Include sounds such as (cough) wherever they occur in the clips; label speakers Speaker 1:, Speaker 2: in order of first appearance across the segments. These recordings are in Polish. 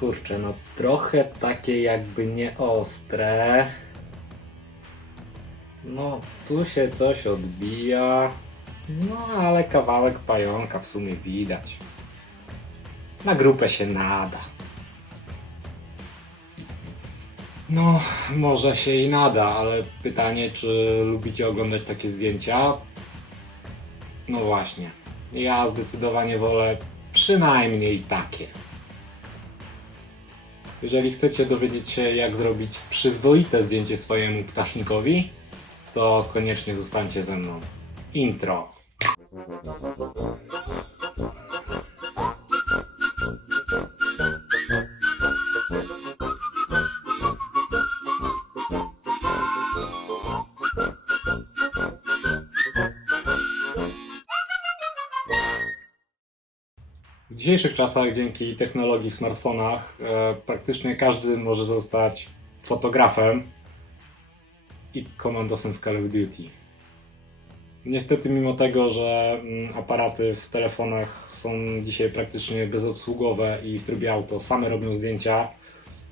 Speaker 1: Kurczę, no trochę takie jakby nieostre. No, tu się coś odbija. No, ale kawałek pająka w sumie widać. Na grupę się nada. No, może się i nada, ale pytanie, czy lubicie oglądać takie zdjęcia? No właśnie. Ja zdecydowanie wolę przynajmniej takie. Jeżeli chcecie dowiedzieć się, jak zrobić przyzwoite zdjęcie swojemu ptasznikowi, to koniecznie zostańcie ze mną. Intro. Dzisiejszych czasach, dzięki technologii w smartfonach, e, praktycznie każdy może zostać fotografem i komandosem w Call of Duty. Niestety, mimo tego, że mm, aparaty w telefonach są dzisiaj praktycznie bezobsługowe i w trybie auto same robią zdjęcia,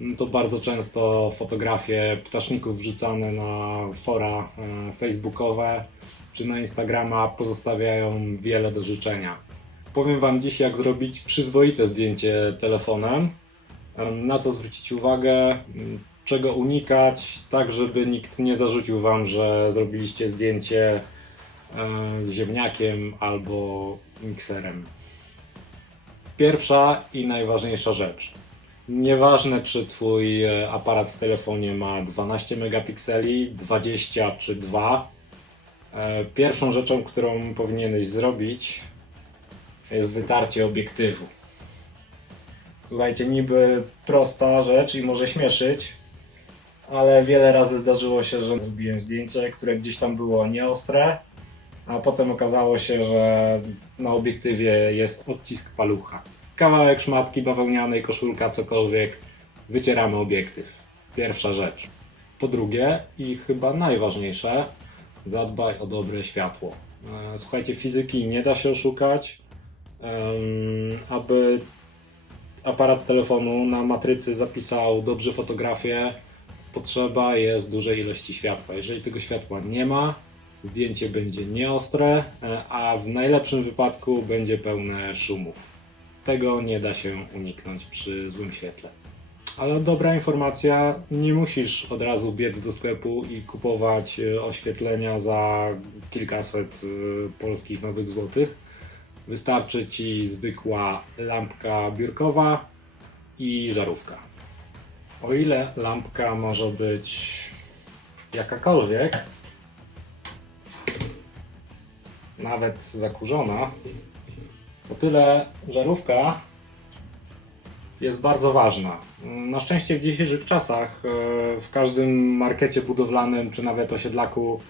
Speaker 1: mm, to bardzo często fotografie ptaszników wrzucane na fora e, facebookowe czy na Instagrama pozostawiają wiele do życzenia. Powiem Wam dziś, jak zrobić przyzwoite zdjęcie telefonem, em, na co zwrócić uwagę, m, czego unikać, tak żeby nikt nie zarzucił Wam, że zrobiliście zdjęcie em, ziemniakiem albo mikserem. Pierwsza i najważniejsza rzecz. Nieważne, czy Twój e, aparat w telefonie ma 12 megapikseli, 20 czy 2. e, Pierwszą rzeczą, którą powinieneś zrobić, jest wytarcie obiektywu. Słuchajcie, niby prosta rzecz i może śmieszyć, ale wiele razy zdarzyło się, że zrobiłem zdjęcie, które gdzieś tam było nieostre, a potem okazało się, że na obiektywie jest odcisk palucha. Kawałek szmatki bawełnianej, koszulka, cokolwiek, wycieramy obiektyw. Pierwsza rzecz. Po drugie i chyba najważniejsze, zadbaj o dobre światło. E, Słuchajcie, fizyki nie da się oszukać. Aby aparat telefonu na matrycy zapisał dobrze fotografię, potrzeba jest dużej ilości światła. Jeżeli tego światła nie ma, zdjęcie będzie nieostre, e, a w najlepszym wypadku będzie pełne szumów. Tego nie da się uniknąć przy złym świetle. Ale dobra informacja, nie musisz od razu biec do sklepu i kupować e, oświetlenia za kilkaset e, polskich nowych złotych. Wystarczy Ci zwykła lampka biurkowa i żarówka. O ile lampka może być jakakolwiek, nawet zakurzona, o tyle żarówka jest bardzo ważna. Na szczęście w dzisiejszych czasach e, w każdym markecie budowlanym czy nawet osiedlaku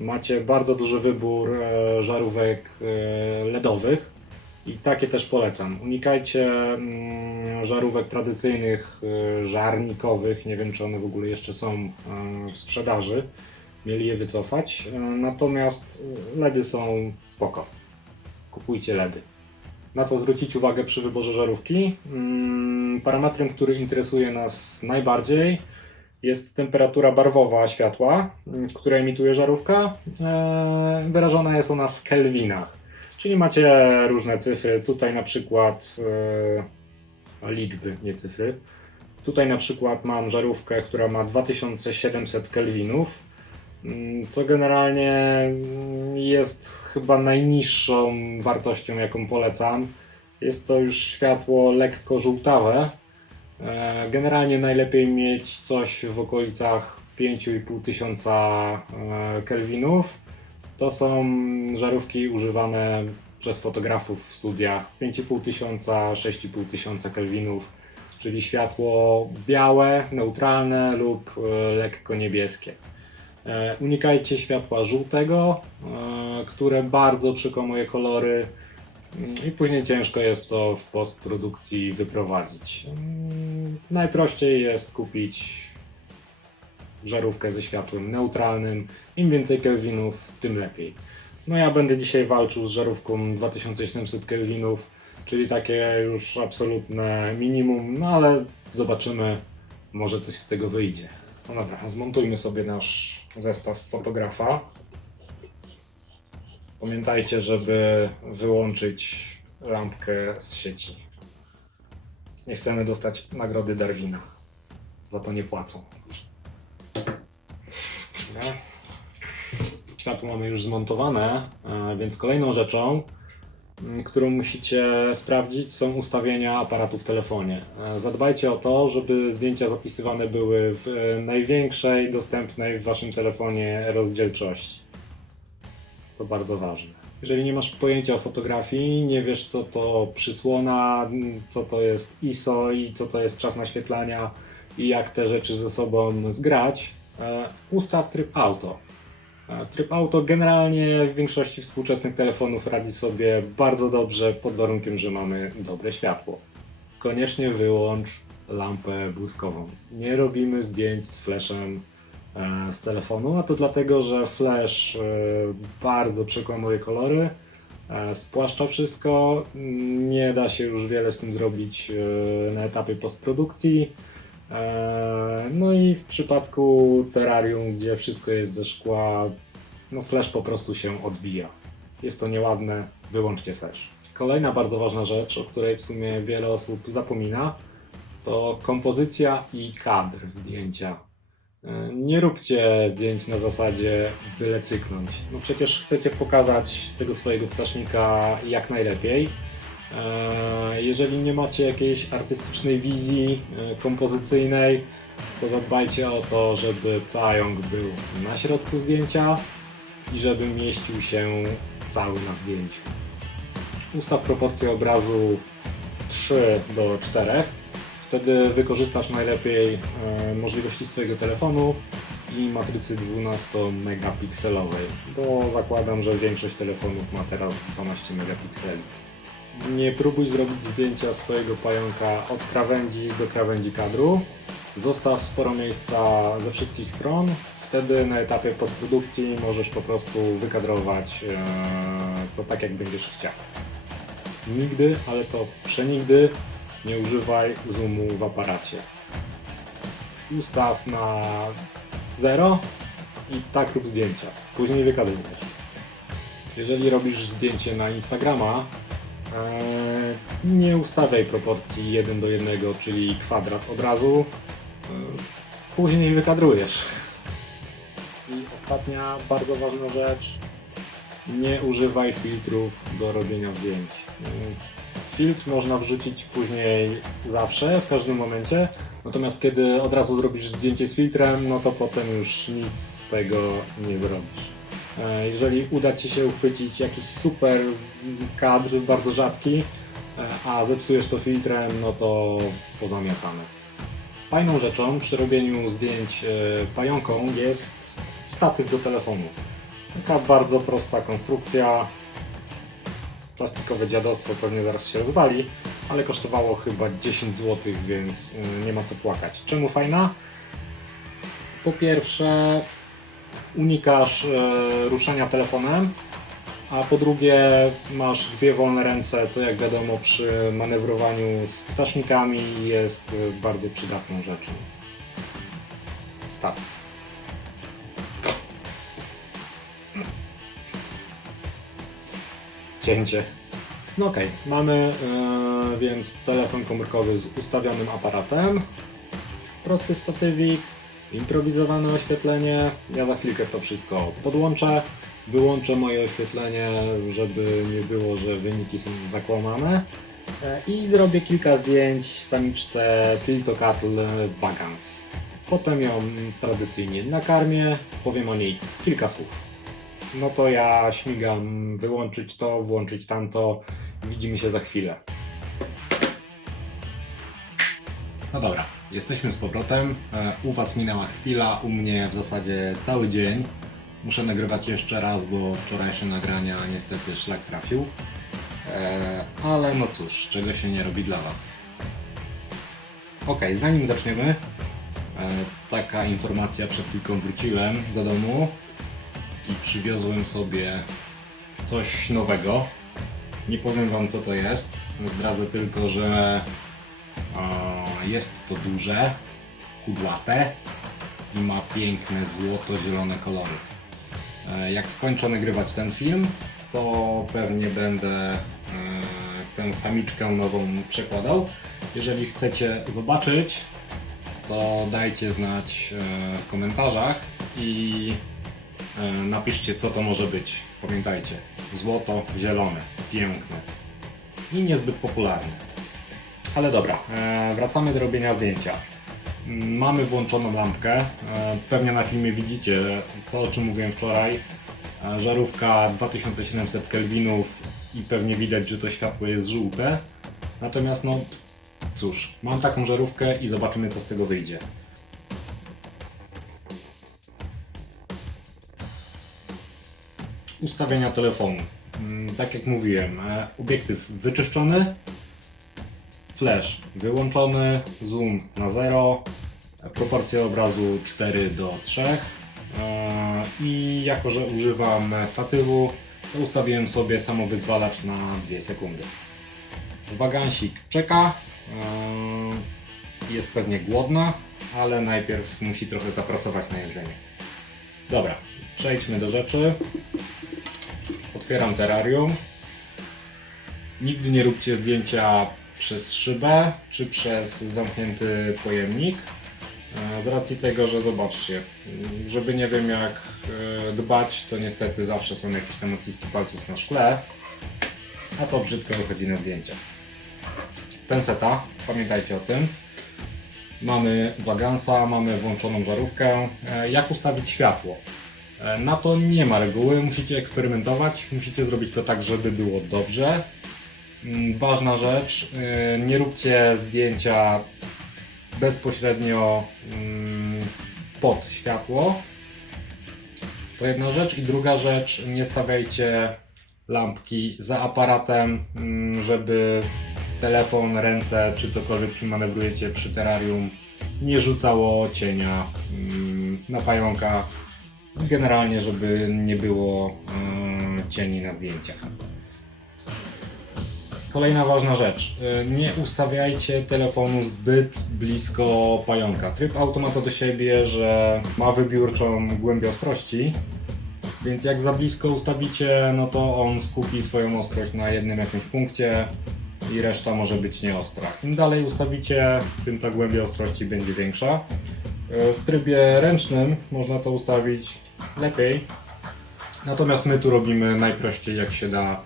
Speaker 1: macie bardzo duży wybór e, żarówek e, LEDowych i takie też polecam. Unikajcie mm, żarówek tradycyjnych, e, żarnikowych, nie wiem czy one w ogóle jeszcze są w sprzedaży. Mieli je wycofać. Natomiast LEDy są spoko. Kupujcie LEDy. Na co zwrócić uwagę przy wyborze żarówki? Mm, Parametrem, który interesuje nas najbardziej, jest temperatura barwowa światła, które emituje żarówka. E, Wyrażona jest ona w kelwinach, czyli macie różne cyfry. Tutaj na przykład e, liczby, nie cyfry. Tutaj na przykład mam żarówkę, która ma 2700 kelwinów, mm, co generalnie mm, jest chyba najniższą wartością, jaką polecam. Jest to już światło lekko żółtawe, Generalnie najlepiej mieć coś w okolicach 5,5 tysiąca e, kelwinów. To są żarówki używane przez fotografów w studiach 5,5 tysiąca, 6,5 tysiąca kelwinów, czyli światło białe, neutralne lub e, lekko niebieskie. E, Unikajcie światła żółtego, e, które bardzo przekonuje kolory. I później ciężko jest to w postprodukcji wyprowadzić. Mm, Najprościej jest kupić żarówkę ze światłem neutralnym. Im więcej kelwinów, tym lepiej. No ja będę dzisiaj walczył z żarówką 2700 kelwinów, czyli takie już absolutne minimum, no ale Zobaczymy, może coś z tego wyjdzie. No dobra, zmontujmy sobie nasz zestaw fotografa. Pamiętajcie, żeby wyłączyć lampkę z sieci. Nie chcemy dostać nagrody Darwina. Za to nie płacą. Światło mamy już zmontowane, e, więc kolejną rzeczą, którą musicie sprawdzić, są ustawienia aparatu w telefonie. E, Zadbajcie o to, żeby zdjęcia zapisywane były w e, największej dostępnej w waszym telefonie rozdzielczości. To bardzo ważne. Jeżeli nie masz pojęcia o fotografii, nie wiesz co to przysłona, co to jest ISO i co to jest czas naświetlania i jak te rzeczy ze sobą zgrać, e, ustaw tryb auto. E, Tryb auto generalnie w większości współczesnych telefonów radzi sobie bardzo dobrze pod warunkiem, że mamy dobre światło. Koniecznie wyłącz lampę błyskową. Nie robimy zdjęć z flashem z telefonu, a to dlatego, że flash e, bardzo przekłamuje kolory, e, spłaszcza wszystko, mm, nie da się już wiele z tym zrobić e, na etapie postprodukcji. E, No i w przypadku terrarium, gdzie wszystko jest ze szkła, no flash po prostu się odbija. Jest to nieładne, wyłączcie flash. Kolejna bardzo ważna rzecz, o której w sumie wiele osób zapomina, to kompozycja i kadr zdjęcia. E, Nie róbcie zdjęć na zasadzie byle cyknąć. No przecież chcecie pokazać tego swojego ptasznika jak najlepiej. E, Jeżeli nie macie jakiejś artystycznej wizji e, kompozycyjnej, to zadbajcie o to, żeby pająk był na środku zdjęcia i żeby mieścił się cały na zdjęciu. Ustaw proporcję obrazu 3 do 4. Wtedy wykorzystasz najlepiej e, możliwości swojego telefonu i matrycy 12 megapikselowej, bo zakładam, że większość telefonów ma teraz 12 megapikseli. Nie próbuj zrobić zdjęcia swojego pająka od krawędzi do krawędzi kadru. Zostaw sporo miejsca ze wszystkich stron. Wtedy na etapie postprodukcji możesz po prostu wykadrować e, to tak, jak będziesz chciał. Nigdy, ale to przenigdy nie używaj zoomu w aparacie. Ustaw na 0 i tak rób zdjęcia. Później wykadrujesz. Jeżeli robisz zdjęcie na Instagrama, e, nie ustawiaj proporcji 1 do 1, czyli kwadrat od razu. E, Później wykadrujesz. I ostatnia bardzo ważna rzecz. Nie używaj filtrów do robienia zdjęć. Filtr można wrzucić później zawsze, w każdym momencie. Natomiast kiedy od razu zrobisz zdjęcie z filtrem, no to potem już nic z tego nie zrobisz. E, Jeżeli uda Ci się uchwycić jakiś super kadr, bardzo rzadki, e, a zepsujesz to filtrem, no to pozamiatane. Fajną rzeczą przy robieniu zdjęć e, pająką jest statyw do telefonu. Taka bardzo prosta konstrukcja. Plastikowe dziadostwo pewnie zaraz się rozwali, ale kosztowało chyba 10 zł, więc y, nie ma co płakać. Czemu fajna? Po pierwsze, unikasz e, ruszania telefonem, a po drugie, masz dwie wolne ręce, co jak wiadomo przy manewrowaniu z ptasznikami jest e, bardzo przydatną rzeczą. Statyw. Cięcie. No okej, mamy e, więc telefon komórkowy z ustawionym aparatem, prosty statywik, improwizowane oświetlenie. Ja za chwilkę to wszystko podłączę. Wyłączę moje oświetlenie, żeby nie było, że wyniki są zakłamane. E, I zrobię kilka zdjęć samiczce Tiltocatl Vagans. Potem ją tradycyjnie nakarmię, powiem o niej kilka słów. No to ja śmigam wyłączyć to, włączyć tamto. Widzimy się za chwilę. No dobra, jesteśmy z powrotem. E, U Was minęła chwila, u mnie w zasadzie cały dzień. Muszę nagrywać jeszcze raz, bo wczorajsze nagrania niestety szlak trafił. E, ale no cóż, czego się nie robi dla Was. Ok, zanim zaczniemy, e, taka informacja przed chwilką wróciłem do domu i przywiozłem sobie coś nowego. Nie powiem wam co to jest. Zdradzę tylko, że e, Jest to duże, kudłate i ma piękne złoto-zielone kolory. E, Jak skończę nagrywać ten film, to pewnie będę e, tę samiczkę nową przekładał. Jeżeli chcecie zobaczyć, to dajcie znać e, w komentarzach i napiszcie co to może być. Pamiętajcie, złoto, zielone, piękne i niezbyt popularne. Ale dobra, e, wracamy do robienia zdjęcia. Mamy włączoną lampkę. E, Pewnie na filmie widzicie to, o czym mówiłem wczoraj. E, Żarówka 2700 kelwinów i pewnie widać, że to światło jest żółte. Natomiast no cóż, mam taką żarówkę i zobaczymy co z tego wyjdzie. Ustawienia telefonu. Mm, Tak jak mówiłem, e, obiektyw wyczyszczony, flash wyłączony, zoom na 0, proporcje obrazu 4 do 3 e, i jako, że używam statywu, to ustawiłem sobie samowyzwalacz na 2 sekundy. Wagansik czeka, e, jest pewnie głodna, ale najpierw musi trochę zapracować na jedzenie. Dobra, przejdźmy do rzeczy. Otwieram terrarium. Nigdy nie róbcie zdjęcia przez szybę czy przez zamknięty pojemnik. E, Z racji tego, że zobaczcie, żeby nie wiem jak e, dbać, to niestety zawsze są jakieś tam odciski palców na szkle, a to brzydko wychodzi na zdjęciach. Penseta, pamiętajcie o tym. Mamy wagansa, mamy włączoną żarówkę. E, Jak ustawić światło? E, Na to nie ma reguły, musicie eksperymentować, musicie zrobić to tak, żeby było dobrze. Mm, Ważna rzecz, e, nie róbcie zdjęcia bezpośrednio mm, pod światło. To jedna rzecz. I druga rzecz, nie stawiajcie lampki za aparatem, mm, żeby telefon, ręce czy cokolwiek czym manewrujecie przy terrarium nie rzucało cienia na pająka. Generalnie, żeby nie było e, cieni na zdjęciach. Kolejna ważna rzecz. E, Nie ustawiajcie telefonu zbyt blisko pająka. Tryb auto ma to do siebie, że ma wybiórczą głębię ostrości, więc jak za blisko ustawicie, no to on skupi swoją ostrość na jednym jakimś punkcie i reszta może być nieostra. Im dalej ustawicie, tym ta głębia ostrości będzie większa. E, W trybie ręcznym można to ustawić lepiej, natomiast my tu robimy najprościej jak się da,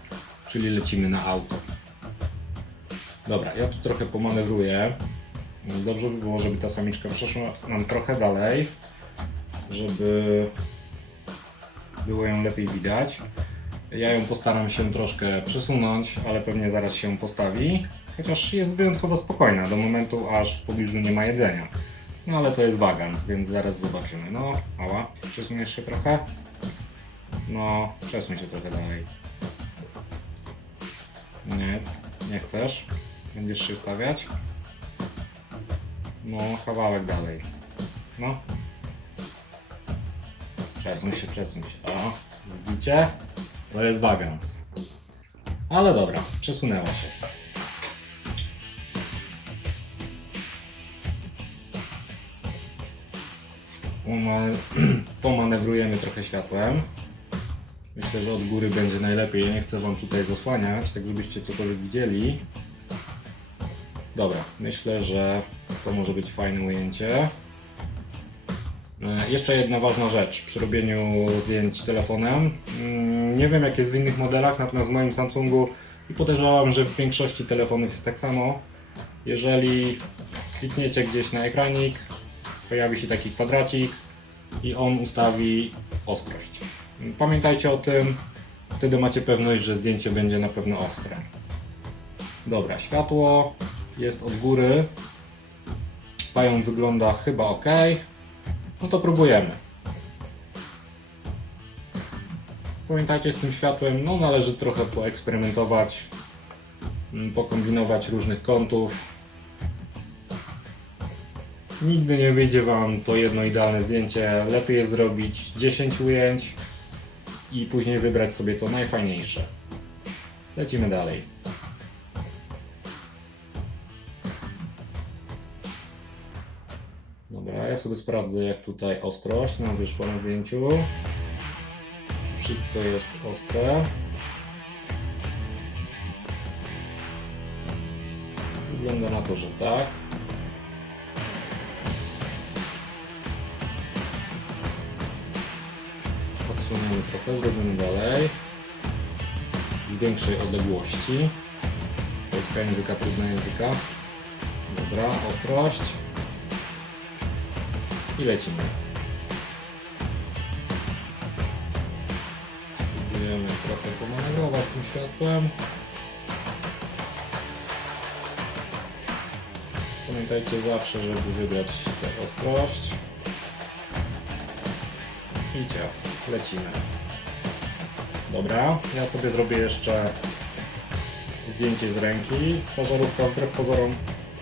Speaker 1: czyli lecimy na auto. Dobra, ja tu trochę pomanewruję. Dobrze by było, żeby ta samiczka przeszła nam trochę dalej, żeby było ją lepiej widać. Ja ją postaram się troszkę przesunąć, ale pewnie zaraz się postawi. Chociaż jest wyjątkowo spokojna do momentu, aż w pobliżu nie ma jedzenia. No ale to jest wagans, więc zaraz zobaczymy. No, ała, przesuniesz się trochę? No, przesuń się trochę dalej. Nie, nie chcesz? Będziesz się stawiać? No, kawałek dalej. No. Przesuń się, przesuń się. O, widzicie? To jest wagans. Ale dobra, przesunęła się. (clears throat) Pomanewrujemy trochę światłem. Myślę, że od góry będzie najlepiej. Nie chcę Wam tutaj zasłaniać, tak żebyście cokolwiek widzieli. Dobra, myślę, że to może być fajne ujęcie. E, Jeszcze jedna ważna rzecz przy robieniu zdjęć telefonem. Mm, Nie wiem jak jest w innych modelach, natomiast w moim Samsungu i podejrzewam, że w większości telefonów jest tak samo. Jeżeli klikniecie gdzieś na ekranik, pojawi się taki kwadracik i on ustawi ostrość. Pamiętajcie o tym, wtedy macie pewność, że zdjęcie będzie na pewno ostre. Dobra, światło jest od góry. Pająk wygląda chyba ok. No to próbujemy. Pamiętajcie z tym światłem, no należy trochę poeksperymentować, pokombinować różnych kątów. Nigdy nie wyjdzie Wam to jedno idealne zdjęcie. Lepiej jest zrobić 10 ujęć i później wybrać sobie to najfajniejsze. Lecimy dalej. ja sobie sprawdzę jak tutaj ostrość nam wyszła na zdjęciu. Wszystko jest ostre. Wygląda na to, że tak. Odsuniemy trochę, zrobimy dalej. Z większej odległości. Polska języka, trudna języka. Dobra, ostrość. I lecimy. Spróbujemy trochę pomanewrować tym światłem. Pamiętajcie zawsze, żeby wybrać tę ostrość. I ciach, lecimy. Dobra, ja sobie zrobię jeszcze zdjęcie z ręki. Ta żarówka wbrew pozorom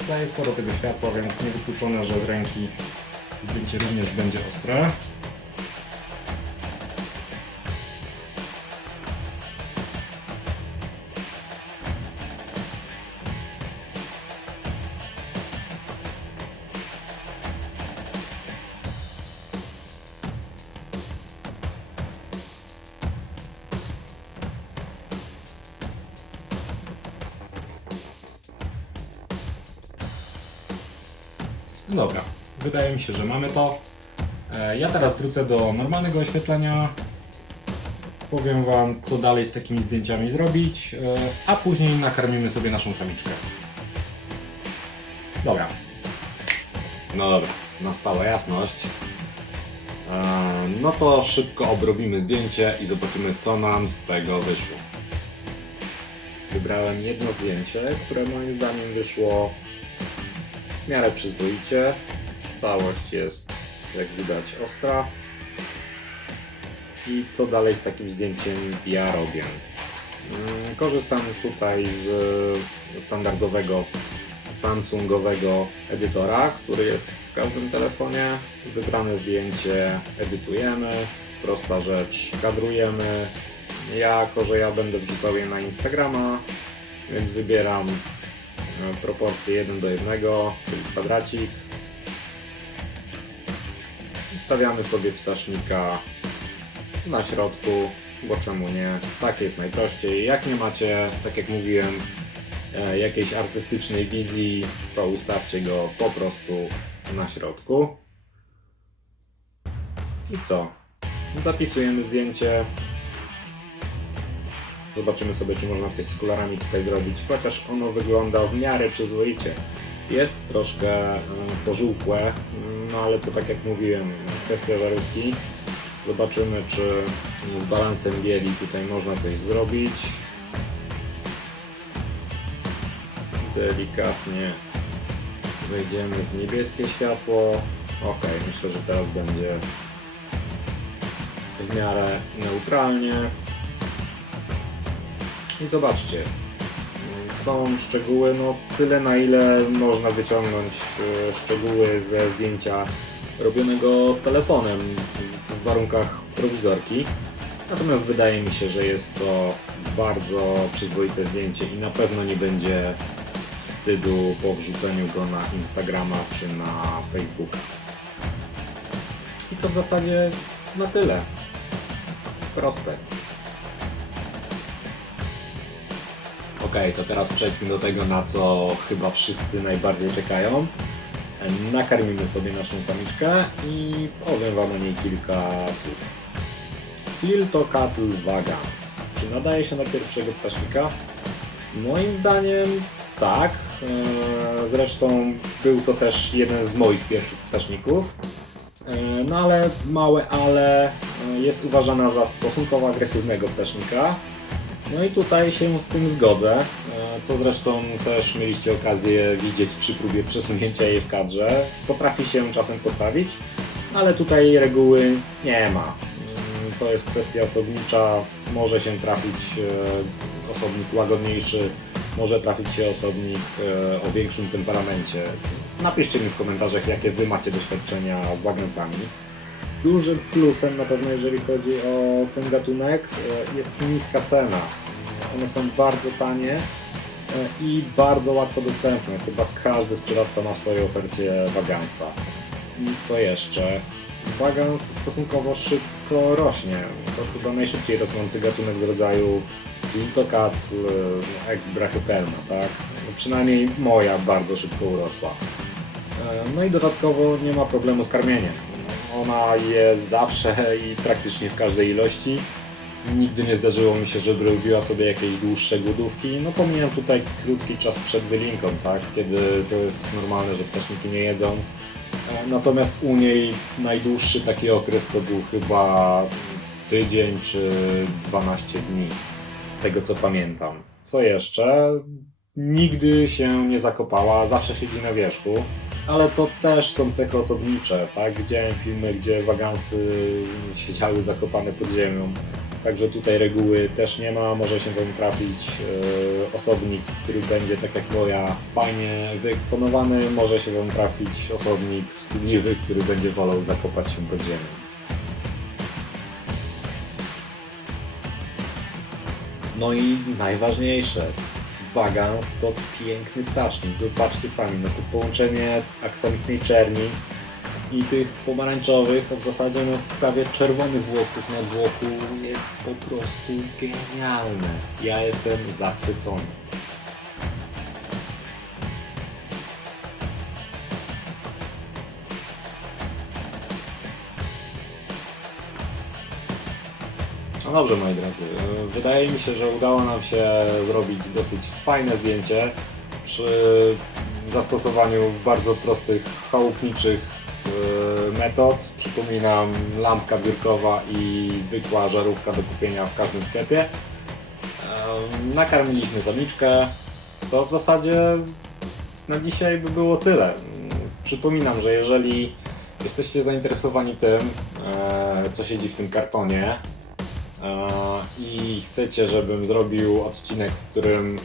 Speaker 1: daje sporo tego światła, więc niewykluczone, że z ręki zdjęcie również będzie ostre. Dobra, wydaje mi się, że mamy to. E, Ja teraz wrócę do normalnego oświetlenia. Powiem Wam, co dalej z takimi zdjęciami zrobić, e, a później nakarmimy sobie naszą samiczkę. Dobra.
Speaker 2: No dobra, nastała jasność. Eee, No to szybko obrobimy zdjęcie i zobaczymy, co nam z tego wyszło.
Speaker 1: Wybrałem jedno zdjęcie, które moim zdaniem wyszło w miarę przyzwoicie. Całość jest, jak widać, ostra. I co dalej z takim zdjęciem ja robię? Mm, Korzystam tutaj z standardowego Samsungowego edytora, który jest w każdym telefonie. Wybrane zdjęcie edytujemy, prosta rzecz, kadrujemy, jako, że ja będę wrzucał je na Instagrama, więc wybieram proporcje 1 do 1, czyli kwadracik. Stawiamy sobie ptasznika na środku, bo czemu nie? Tak jest najprościej. Jak nie macie, tak jak mówiłem, e, jakiejś artystycznej wizji, to ustawcie go po prostu na środku. I co? Zapisujemy zdjęcie, Zobaczymy sobie, czy można coś z kolorami tutaj zrobić, chociaż ono wygląda w miarę przyzwoicie. Jest troszkę e, pożółkłe, no ale to tak jak mówiłem, kwestia żarówki. Zobaczymy, czy z balansem bieli tutaj można coś zrobić. Delikatnie wejdziemy w niebieskie światło. Ok, myślę, że teraz będzie w miarę neutralnie. I zobaczcie, są szczegóły, no tyle na ile można wyciągnąć e, szczegóły ze zdjęcia robionego telefonem w warunkach prowizorki. Natomiast wydaje mi się, że jest to bardzo przyzwoite zdjęcie i na pewno nie będzie wstydu po wrzuceniu go na Instagrama czy na Facebooka. I to w zasadzie na tyle. Proste.
Speaker 2: To teraz przejdźmy do tego, na co chyba wszyscy najbardziej czekają.
Speaker 1: Nakarmimy sobie naszą samiczkę i powiem Wam o niej kilka słów. Tilto Cattle Vagans. Czy nadaje się na pierwszego ptasznika? Moim zdaniem tak. Eee, Zresztą był to też jeden z moich pierwszych ptaszników. Eee, No ale małe ale e, jest uważana za stosunkowo agresywnego ptasznika. No i tutaj się z tym zgodzę, e, co zresztą też mieliście okazję widzieć przy próbie przesunięcia jej w kadrze. Potrafi się czasem postawić, ale tutaj reguły nie ma. Mm, To jest kwestia osobnicza, może się trafić e, osobnik łagodniejszy, może trafić się osobnik e, o większym temperamencie. Napiszcie mi w komentarzach, jakie Wy macie doświadczenia z wagensami. Dużym plusem na pewno, jeżeli chodzi o ten gatunek, e, jest niska cena. One są bardzo tanie e, i bardzo łatwo dostępne. Chyba każdy sprzedawca ma w swojej ofercie wagansa. I co jeszcze? Wagans stosunkowo szybko rośnie. To chyba najszybciej rosnący gatunek z rodzaju Wiltokat ex brachypelma, tak? No przynajmniej moja bardzo szybko urosła. E, No i dodatkowo nie ma problemu z karmieniem. Ona je zawsze i praktycznie w każdej ilości. Nigdy nie zdarzyło mi się, żeby robiła sobie jakieś dłuższe głodówki. No pomijam tutaj krótki czas przed wylinką, tak? Kiedy to jest normalne, że ptaszniki nie jedzą. E, Natomiast u niej najdłuższy taki okres to był chyba tydzień czy 12 dni, z tego co pamiętam. Co jeszcze? Nigdy się nie zakopała, zawsze siedzi na wierzchu, ale to też są cechy osobnicze, tak? Widziałem filmy, gdzie wagansy siedziały zakopane pod ziemią. Także tutaj reguły też nie ma, może się wam trafić e, osobnik, który będzie tak jak moja fajnie wyeksponowany, może się wam trafić osobnik wstydliwy, który będzie wolał zakopać się pod ziemią. No i najważniejsze, wagans to piękny ptasznik. Zobaczcie sami, no to połączenie aksamitnej czerni i tych pomarańczowych, w zasadzie no, prawie czerwonych włosków na włoku jest po prostu genialne. Ja jestem zachwycony. Dobrze moi drodzy, e, wydaje mi się, że udało nam się zrobić dosyć fajne zdjęcie przy zastosowaniu bardzo prostych, chałupniczych e, metod. Przypominam, lampka biurkowa i zwykła żarówka do kupienia w każdym sklepie. E, Nakarmiliśmy samiczkę. To w zasadzie na dzisiaj by było tyle. Przypominam, że jeżeli jesteście zainteresowani tym, co siedzi w tym kartonie, i chcecie, żebym zrobił odcinek, w którym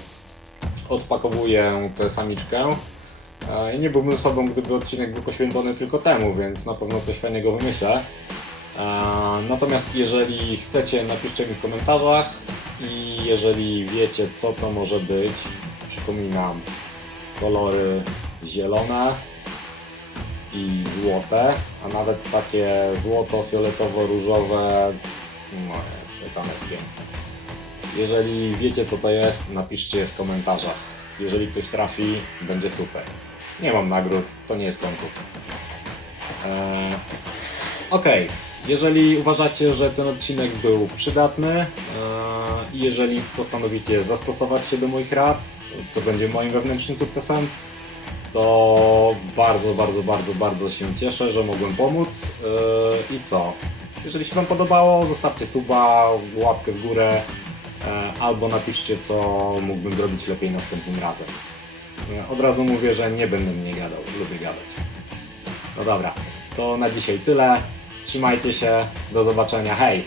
Speaker 1: odpakowuję tę samiczkę. E, Ja nie byłbym sobą, gdyby odcinek był poświęcony tylko temu, więc na pewno coś fajnego wymyślę. E, Natomiast jeżeli chcecie, napiszcie mi w komentarzach i jeżeli wiecie, co to może być, przypominam, kolory zielone i złote, a nawet takie złoto-fioletowo-różowe, no tam jest. Jeżeli wiecie co to jest, napiszcie w komentarzach. Jeżeli ktoś trafi, będzie super. Nie mam nagród, to nie jest konkurs. Eee, Okej, jeżeli uważacie, że ten odcinek był przydatny eee, i jeżeli postanowicie zastosować się do moich rad, co będzie moim wewnętrznym sukcesem, to bardzo, bardzo, bardzo, bardzo się cieszę, że mogłem pomóc. Eee, I co? Jeżeli się Wam podobało, zostawcie suba, łapkę w górę, e, albo napiszcie, co mógłbym zrobić lepiej następnym razem. E, Od razu mówię, że nie będę mnie gadał, lubię gadać. No dobra, to na dzisiaj tyle. Trzymajcie się, do zobaczenia, hej!